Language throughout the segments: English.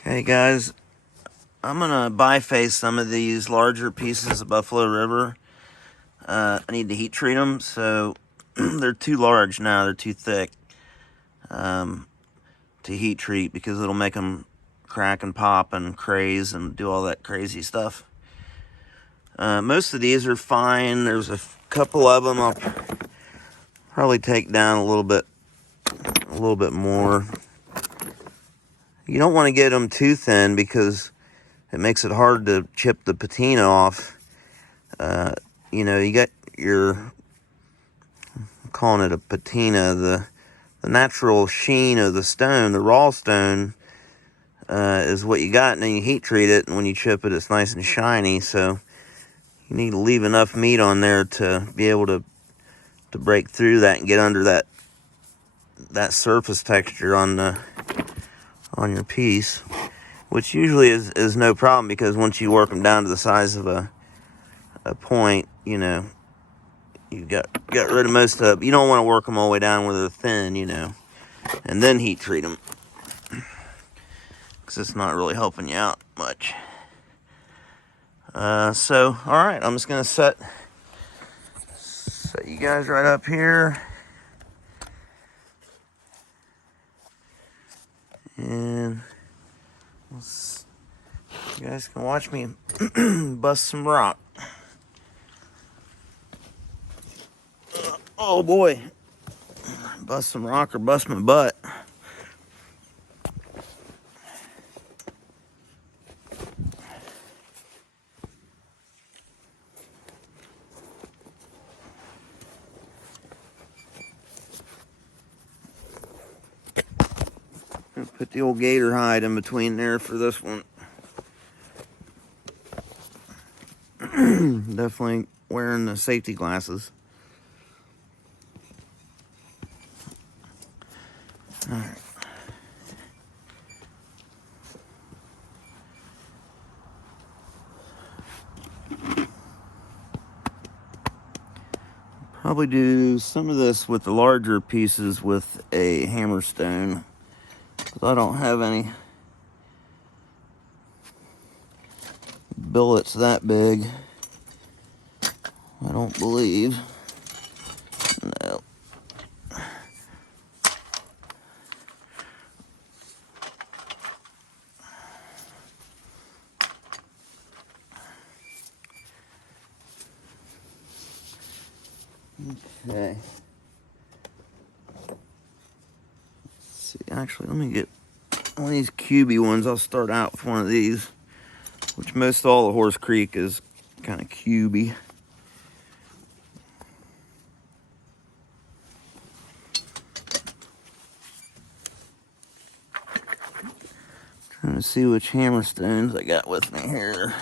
Okay guys, I'm gonna biface some of these larger pieces of Buffalo River. I need to heat treat them, so they're too large now, they're too thick to heat treat because it'll make them crack and pop and craze and do all that crazy stuff. Most of these are fine. There's a couple of them I'll probably take down a little bit more. You don't want to get them too thin because it makes it hard to chip the patina off. You got your, I'm calling it a patina, the natural sheen of the stone, the raw stone, is what you got, and then you heat treat it, and when you chip it, it's nice and shiny. So you need to leave enough meat on there to be able to break through that and get under that surface texture on your piece, which usually is no problem, because once you work them down to the size of a point, you got rid of most of. You don't want to work them all the way down where they're thin, and then heat treat them, because it's not really helping you out much. So all right, I'm just gonna set you guys right up here, and you guys can watch me bust some rock. Oh boy, bust some rock or bust my butt. Put the old gator hide in between there for this one. Definitely wearing the safety glasses. All right. Probably do some of this with the larger pieces with a hammer stone, because I don't have any billets that big, I don't believe. No. Okay. Let's see, actually, let me get one of these cubey ones. I'll start out with one of these, which most all of Horse Creek is kind of cubey. Trying to see which hammer stones I got with me here.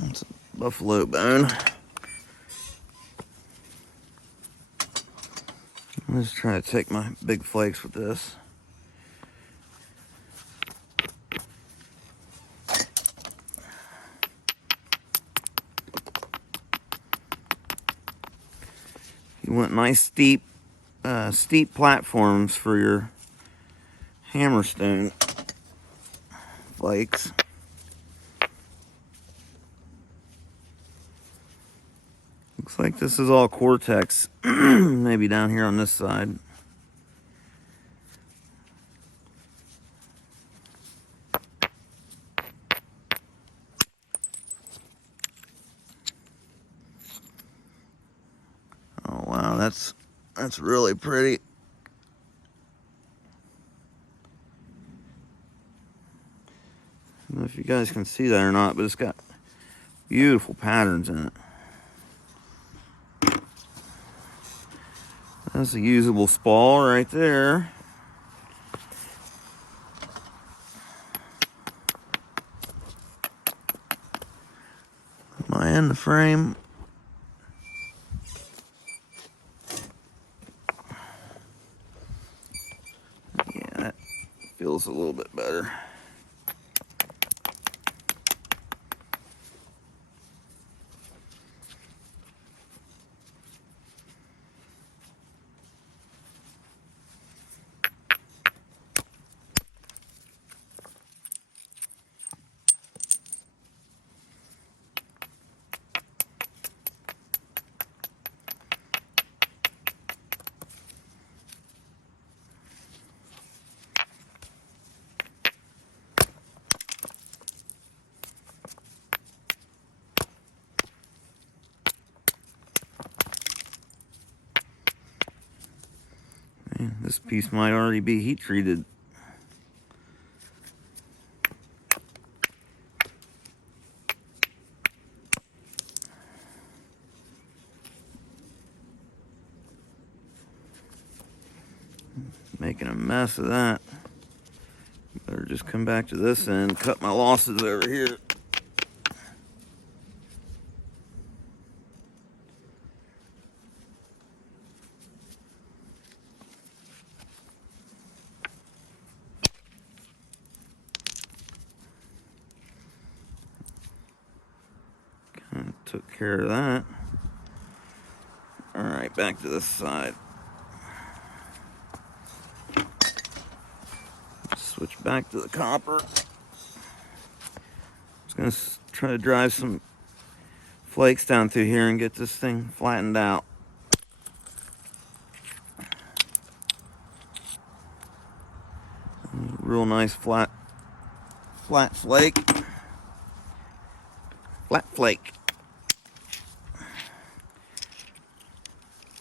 That's a buffalo bone. I'm just trying to take my big flakes with this. You want nice steep platforms for your hammerstone flakes. Looks like this is all Cortex, maybe down here on this side. Oh wow, that's really pretty. I don't know if you guys can see that or not, but it's got beautiful patterns in it. That's a usable spall right there. Am I in the frame? Yeah, that feels a little bit better. This piece might already be heat treated. Making a mess of that. Better just come back to this end, cut my losses over here. Kind of took care of that. All right, back to this side. Switch back to the copper. Just gonna try to drive some flakes down through here and get this thing flattened out. Real nice flat flake. Flat flake.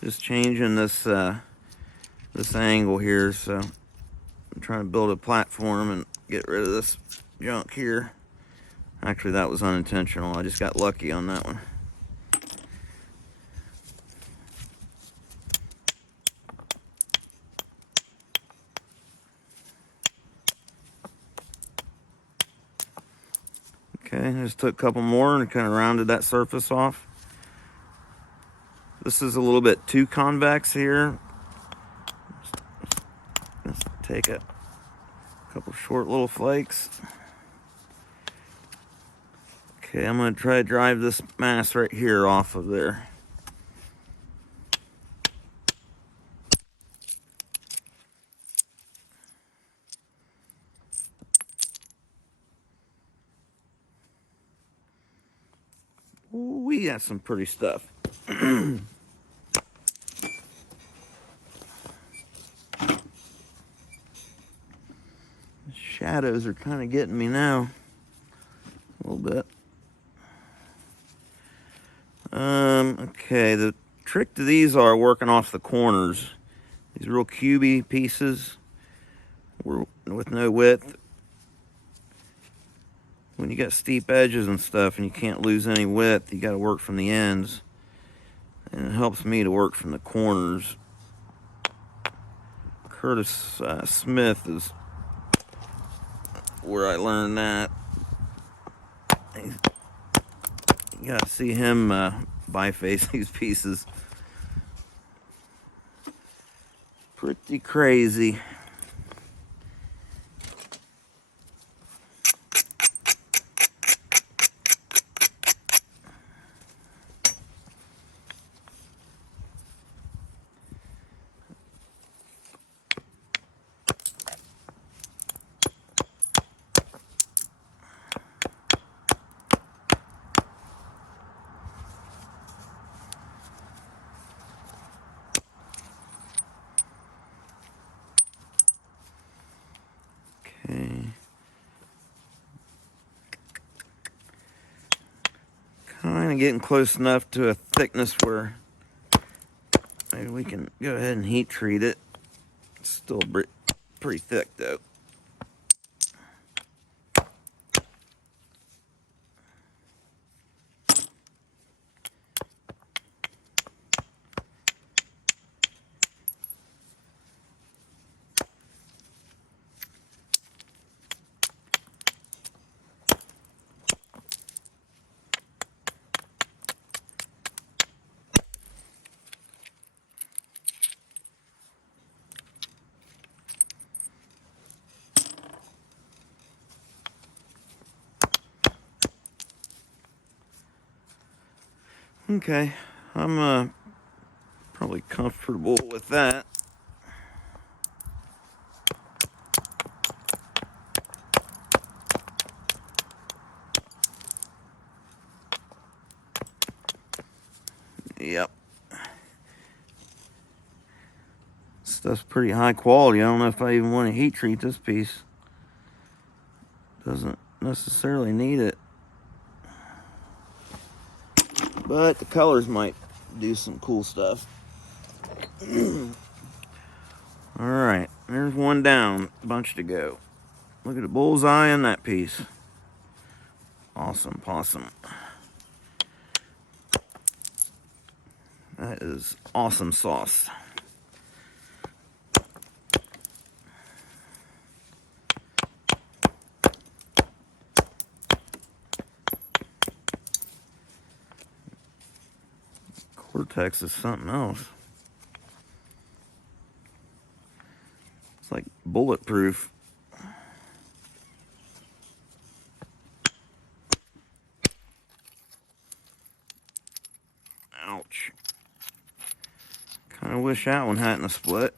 Just changing this this angle here, so I'm trying to build a platform and get rid of this junk here. Actually, that was unintentional. I just got lucky on that one. Okay, I just took a couple more and kind of rounded that surface off. This is a little bit too convex here. Let's take a couple short little flakes. Okay, I'm going to try to drive this mass right here off of there. Ooh, we got some pretty stuff. Shadows are kind of getting me now. A little bit. Okay, the trick to these are working off the corners. These real cubey pieces with no width. When you got steep edges and stuff and you can't lose any width, you got to work from the ends. And it helps me to work from the corners. Curtis Smith is where I learned that. You got to see him biface these pieces. Pretty crazy. Okay. Kind of getting close enough to a thickness where maybe we can go ahead and heat treat it. It's still pretty thick though. Okay, I'm probably comfortable with that. Yep. Stuff's pretty high quality. I don't know if I even want to heat treat this piece. Doesn't necessarily need it. But the colors might do some cool stuff. Alright, there's one down, bunch to go. Look at the bullseye on that piece. Awesome possum. That is awesome sauce. Cortex is something else. It's like bulletproof. Ouch. Kind of wish that one hadn't split.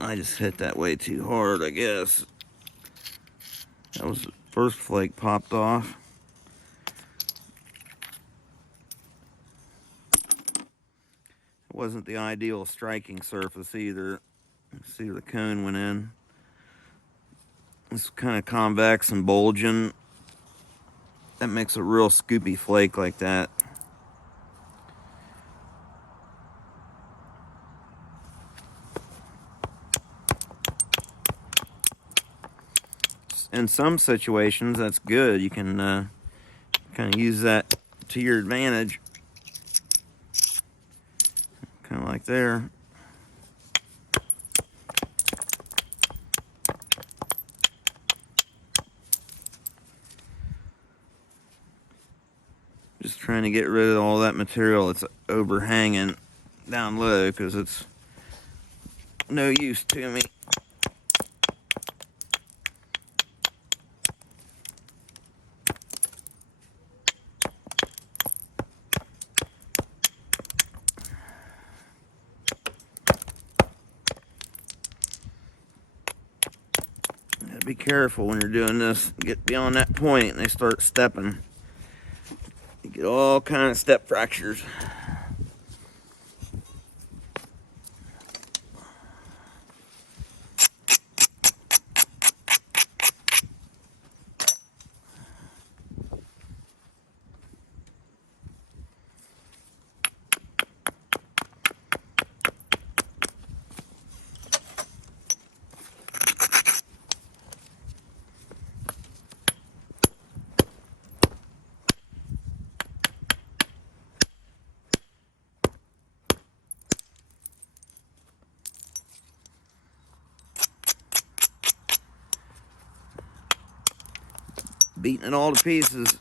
I just hit that way too hard, I guess. That was the first flake popped off. It wasn't the ideal striking surface either. See where the cone went in. It's kind of convex and bulging. That makes a real scoopy flake like that. In some situations, that's good. You can kind of use that to your advantage. Kind of like there. Just trying to get rid of all that material that's overhanging down low because it's no use to me. Be careful when you're doing this. Get beyond that point and they start stepping. You get all kind of step fractures. Beating it all to pieces.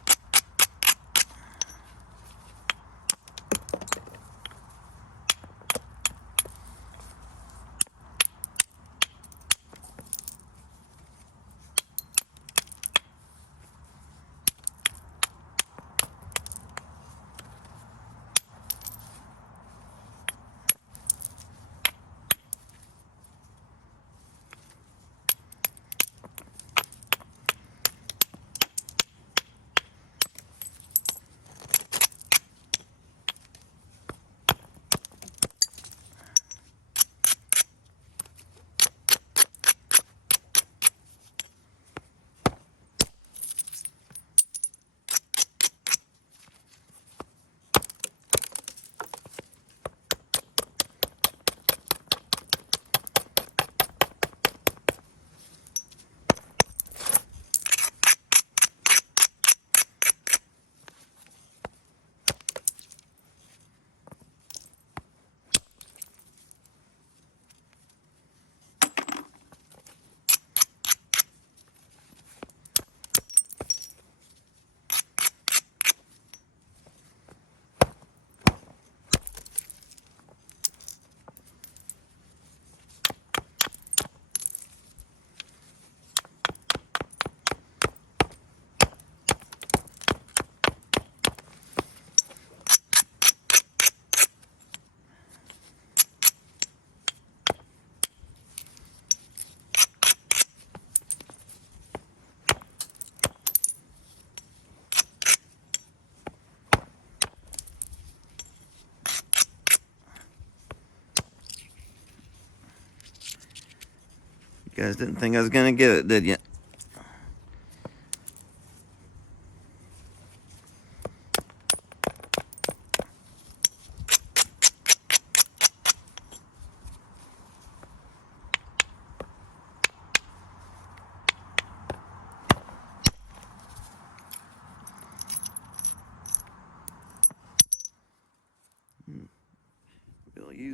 You guys didn't think I was gonna get it, did you?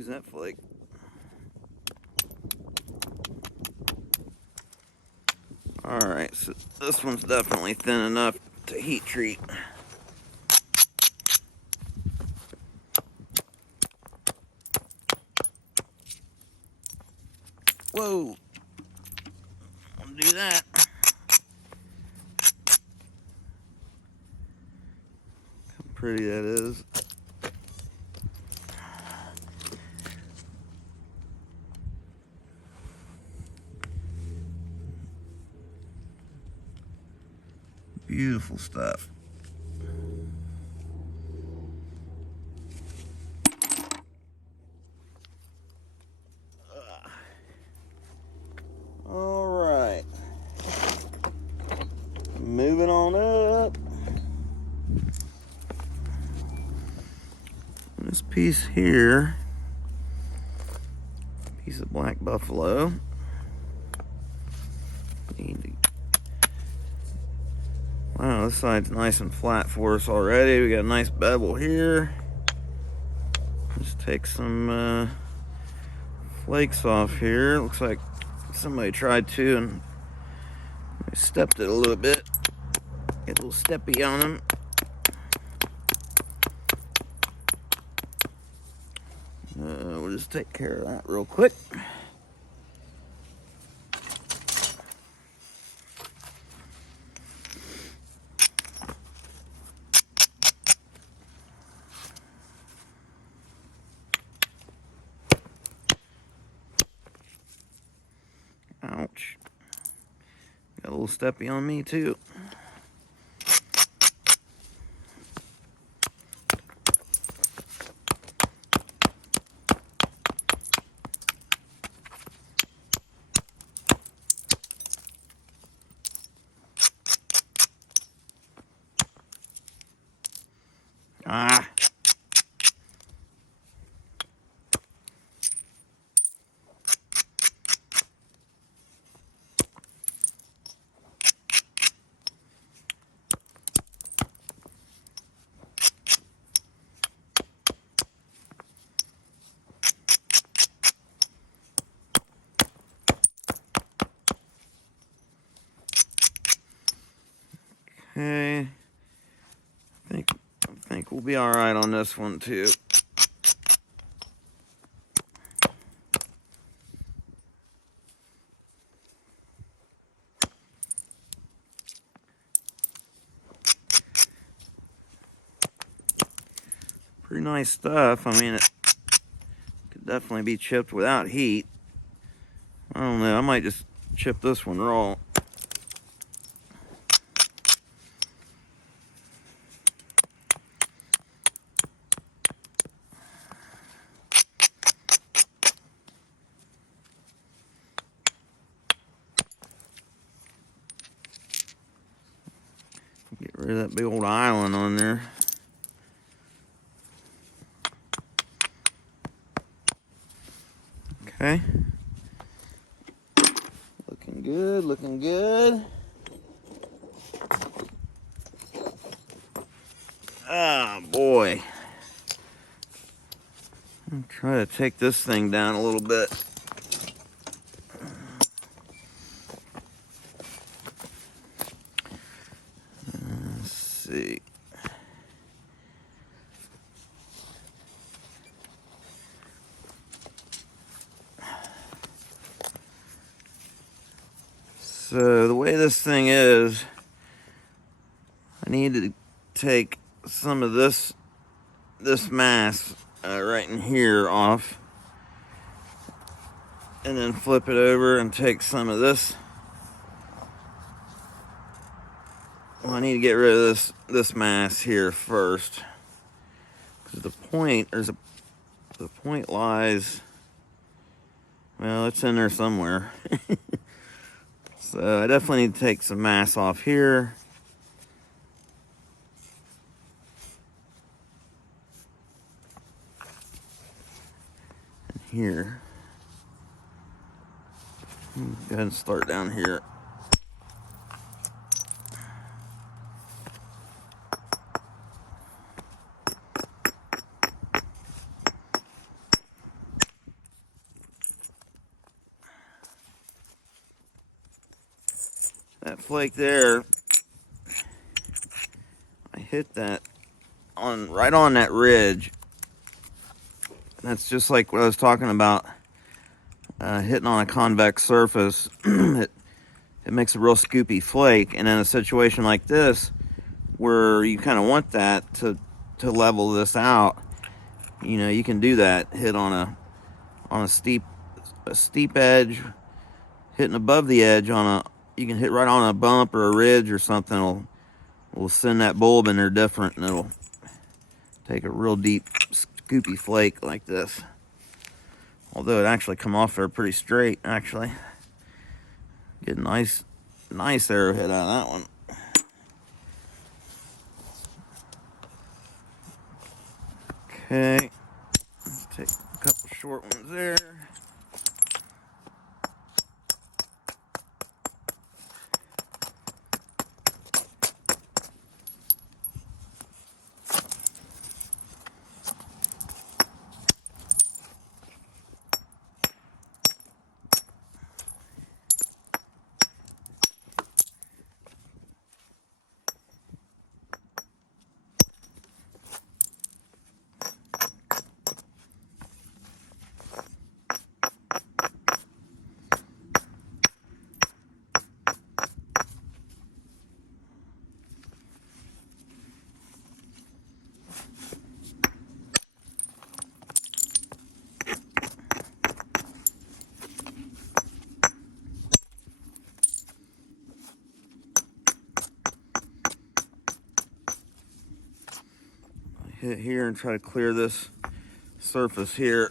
use that flake. Alright, so this one's definitely thin enough to heat treat. Whoa! I'll do that. How pretty that is. Beautiful stuff. All right. Moving on up. This piece here, piece of black buffalo. Wow, this side's nice and flat for us already. We got a nice bevel here. Just take some flakes off here. Looks like somebody tried to and I stepped it a little bit. Get a little steppy on them. We'll just take care of that real quick. Ouch. Got a little steppy on me too. Ah. Okay. I think we'll be all right on this one too. Pretty nice stuff. I mean, it could definitely be chipped without heat. I don't know. I might just chip this one raw. Get rid of that big old island on there. Okay. Looking good, looking good. Ah, boy. I'll try to take this thing down a little bit. Let's see. So the way this thing is, I need to take some of this mass right in here off, and then flip it over and take some of this. Well, I need to get rid of this mass here first, because the point lies. Well, it's in there somewhere. So I definitely need to take some mass off here. And here. Go ahead and start down here. That flake there, I hit that right on that ridge. That's just like what I was talking about, hitting on a convex surface. It makes a real scoopy flake, and in a situation like this, where you kind of want that to level this out, you know, you can do that. Hit on a steep edge, hitting above the edge you can hit right on a bump or a ridge or something. Will send that bulb in there different, and it'll take a real deep scoopy flake like this. Although it actually come off there pretty straight, actually. Get a nice arrowhead out of that one. Okay, take a couple short ones there. Hit here and try to clear this surface here.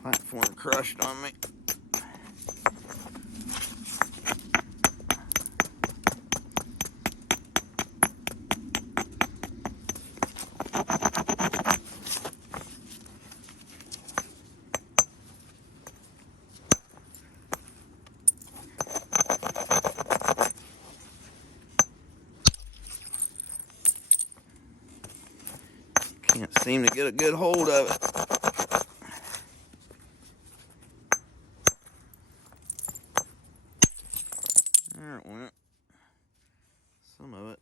Platform crushed on me. Can't seem to get a good hold of it. There it went. Some of it.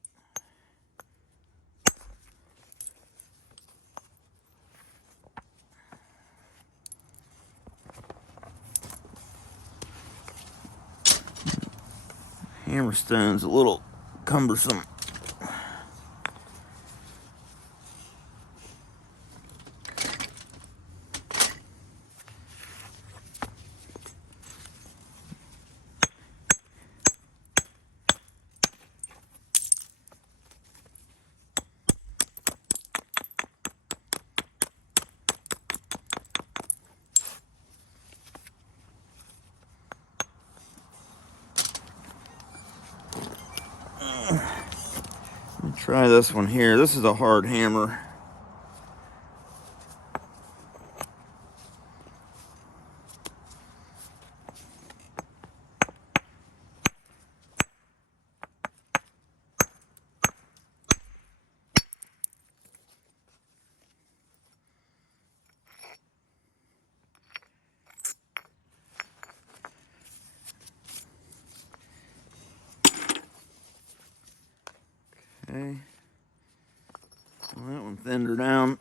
Hammerstone's a little cumbersome. Try this one here. This is a hard hammer. Okay. Well, that one thinned her down.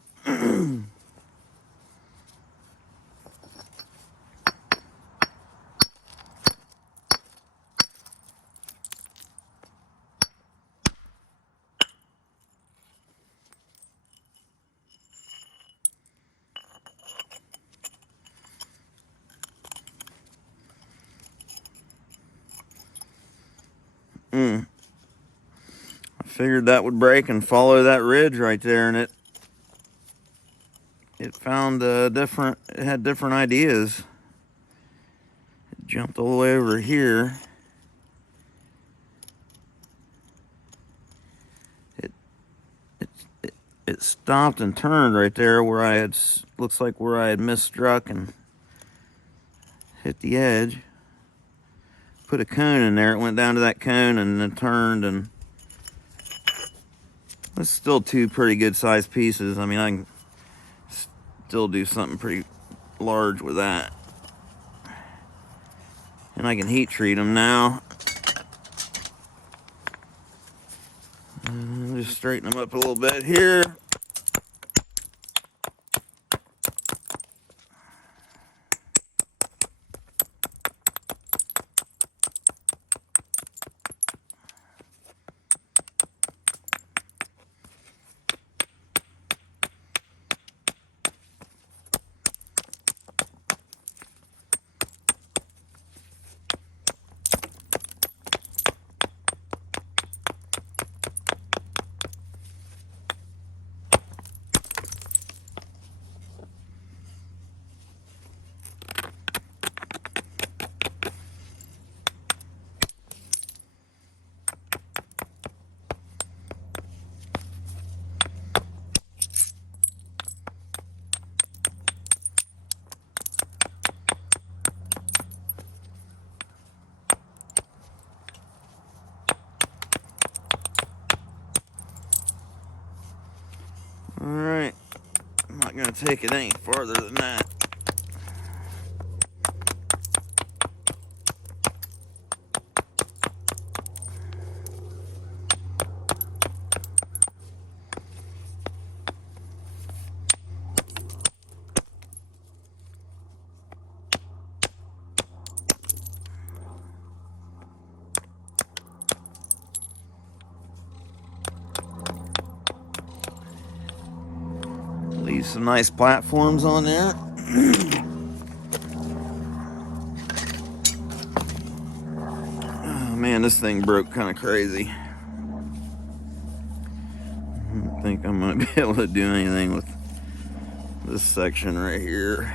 I figured that would break and follow that ridge right there, and it found it had different ideas. It jumped all the way over here. It stopped and turned right there where looks like where I had misstruck and hit the edge. Put a cone in there. It went down to that cone and then turned, and that's still two pretty good sized pieces. I mean, I can still do something large with that. And I can heat treat them now. Just straighten them up a little bit here. Alright, I'm not going to take it any farther than that. Leave some nice platforms on there. Oh man, this thing broke kind of crazy. I don't think I'm going to be able to do anything with this section right here.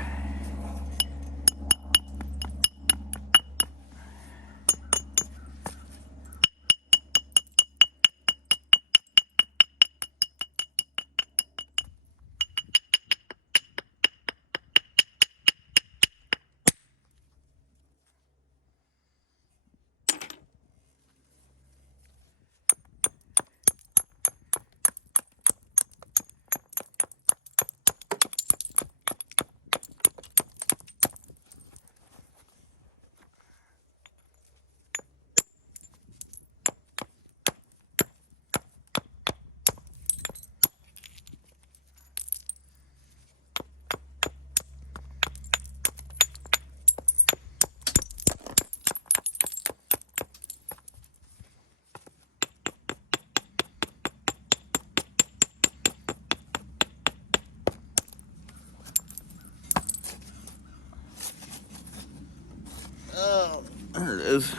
Oh, there it is.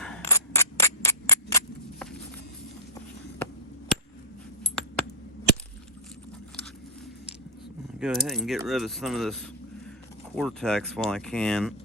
Go ahead and get rid of some of this cortex while I can.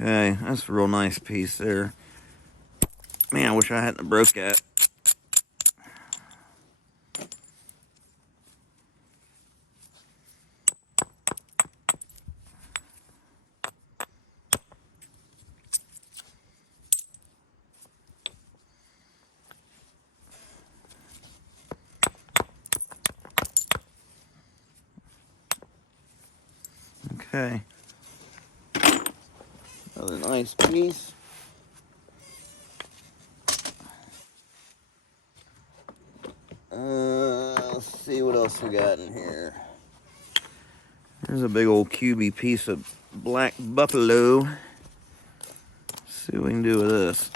Okay, that's a real nice piece there. Man, I wish I hadn't broke that. Okay. Another nice piece. Let's see what else we got in here. There's a big old cubey piece of black buffalo. See what we can do with this.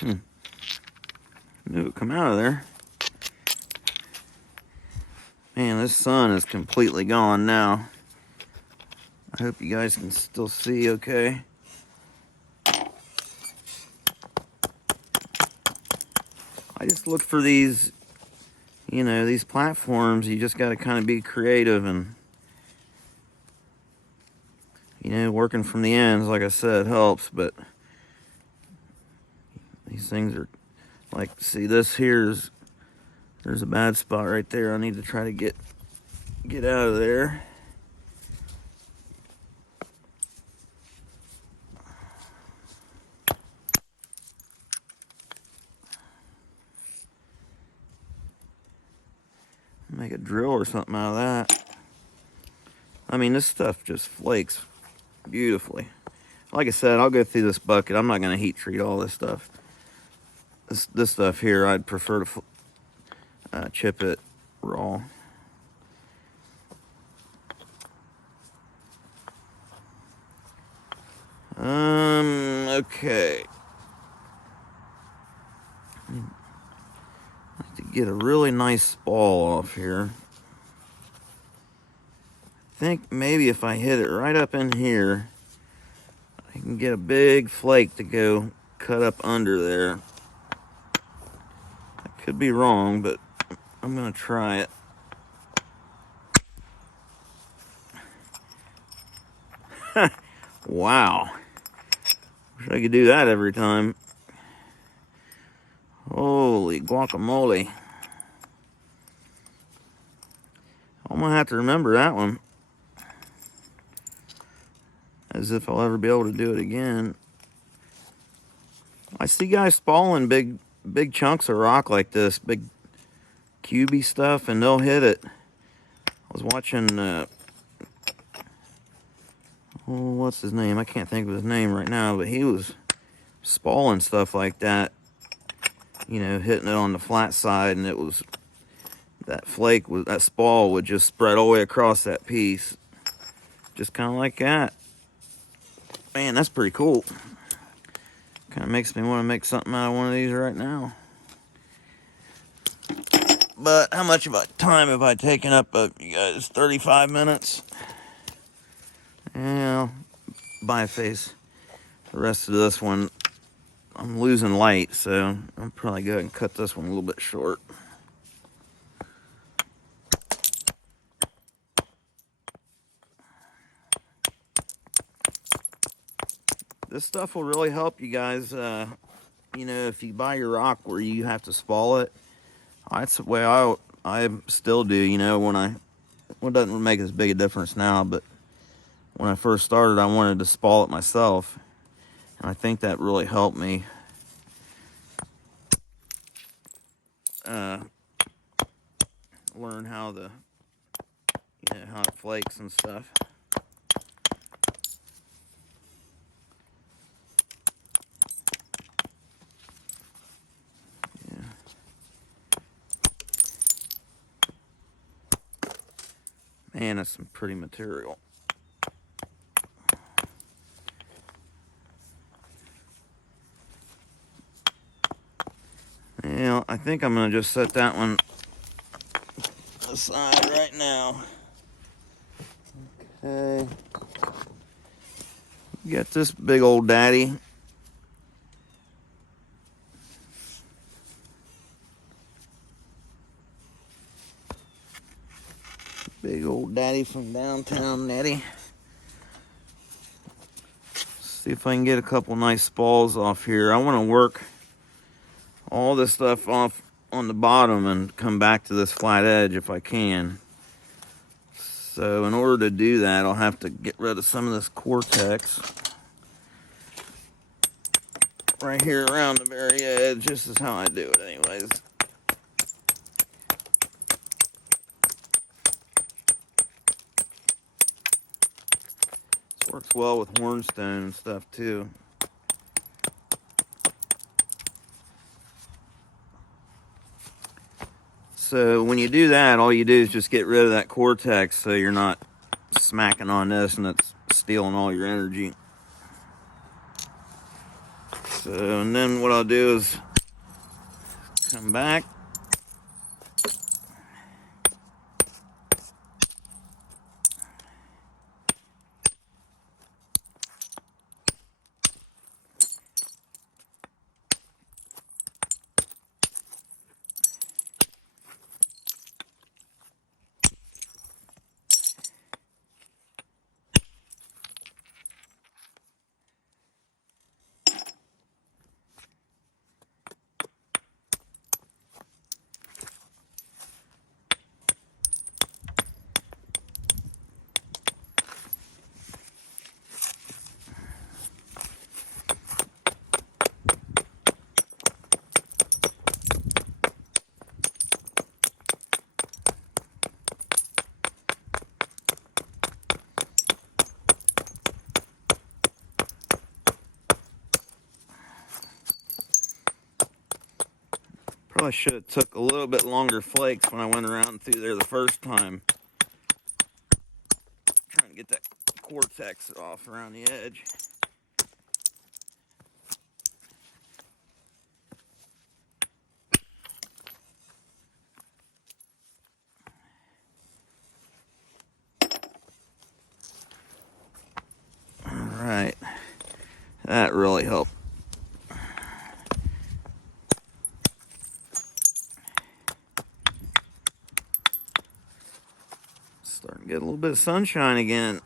Knew it would come out of there. Man, this sun is completely gone now. I hope you guys can still see okay. I just look for these, you know, these platforms. You just got to kind of be creative and, you know, working from the ends, like I said, helps. But these things are like, see, this here's, there's a bad spot right there. I need to try to get out of there. Make a drill or something out of that. I mean, this stuff just flakes beautifully. Like I said, I'll go through this bucket. I'm not going to heat treat all this stuff. This stuff here, I'd prefer to chip it raw. Okay. I have to get a really nice spall off here. I think maybe if I hit it right up in here, I can get a big flake to go cut up under there. I could be wrong, but I'm gonna try it. Wow. Wish I could do that every time. Holy guacamole. I'm gonna have to remember that one. As if I'll ever be able to do it again. I see guys spalling big chunks of rock like this, big cubey stuff, and they'll hit it. I was watching, what's his name? I can't think of his name right now, but he was spalling stuff like that, you know, hitting it on the flat side, and it was, that spall would just spread all the way across that piece. Just kind of like that. Man, that's pretty cool. Kind of makes me want to make something out of one of these right now. But how much of a time have I taken up? You guys, 35 minutes? Yeah, biface. The rest of this one, I'm losing light, so I'll probably go ahead and cut this one a little bit short. This stuff will really help you guys, you know, if you buy your rock where you have to spall it. That's the way I still do, you know, well, it doesn't make as big a difference now, but when I first started, I wanted to spall it myself. And I think that really helped me learn how how it flakes and stuff. Yeah. And it's some pretty material. Well, I think I'm going to just set that one aside right now. Okay. Got this big old daddy. Big old daddy from downtown Nettie. See if I can get a couple nice spalls off here. I want to work all this stuff off on the bottom and come back to this flat edge if I can. So in order to do that, I'll have to get rid of some of this Cortex right here around the very edge. This is how I do it anyways. This works well with hornstone and stuff too. So when you do that, all you do is just get rid of that Cortex so you're not smacking on this and it's stealing all your energy. So, and then what I'll do is come back. Probably should have took a little bit longer flakes when I went around through there the first time. Trying to get that Cortex off around the edge. All right, that really helped. Starting to get a little bit of sunshine again.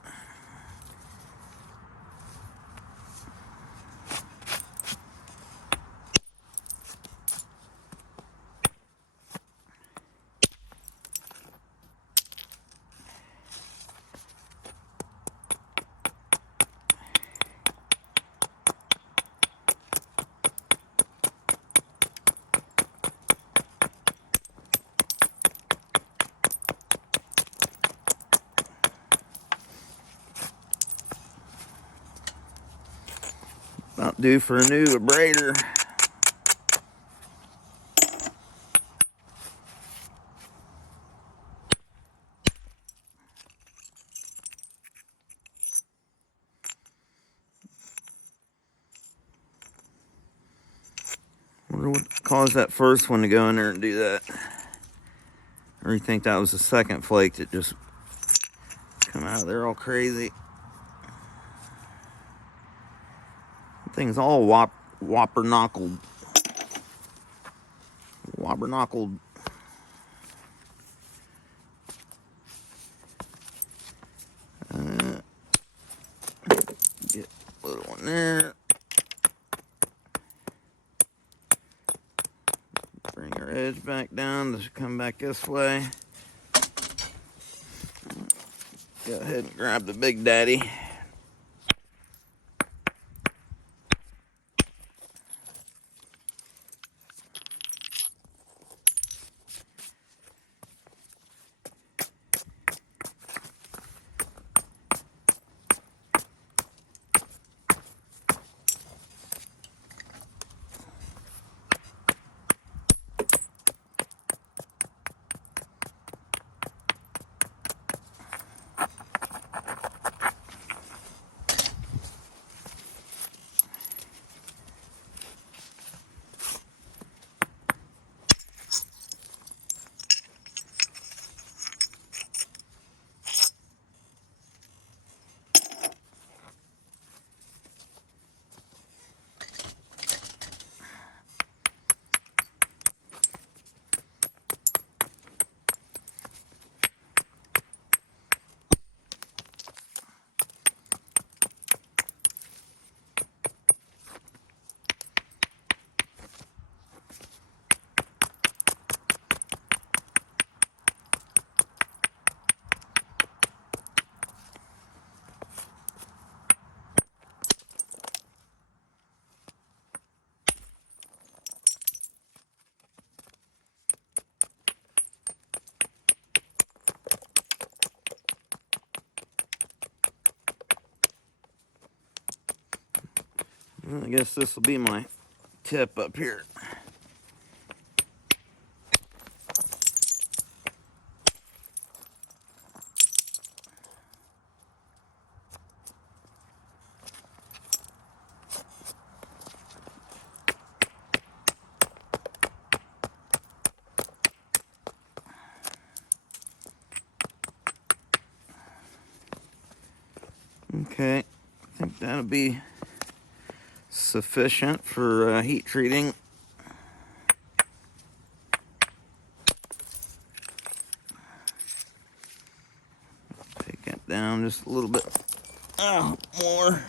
About due for a new abrader. Wonder what caused that first one to go in there and do that. Or you think that was the second flake that just come out of there all crazy. Thing's all whopper-knockled. Whopper-knockled. Get a little one there. Bring our edge back down to come back this way. Go ahead and grab the big daddy. I guess this will be my tip up here. Okay, I think that'll be sufficient for heat treating. Take it down just a little bit more.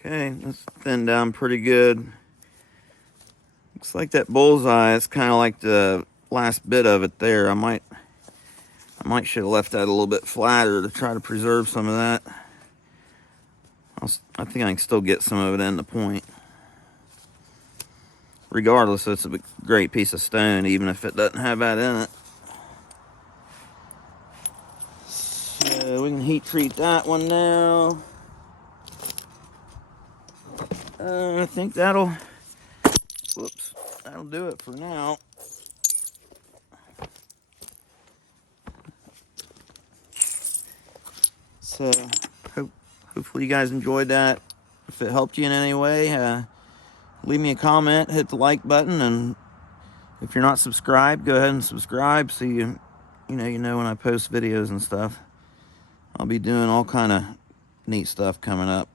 Okay, that's thinned down pretty good. Looks like that bullseye is kind of like the last bit of it there. I might should have left that a little bit flatter to try to preserve some of that. I think I can still get some of it in the point. Regardless, it's a great piece of stone, even if it doesn't have that in it. So we can heat treat that one now. I think that'll do it for now. So hopefully you guys enjoyed that. If it helped you in any way, leave me a comment, hit the like button, and if you're not subscribed, go ahead and subscribe so you know when I post videos and stuff. I'll be doing all kind of neat stuff coming up.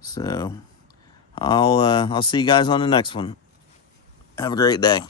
So I'll see you guys on the next one. Have a great day.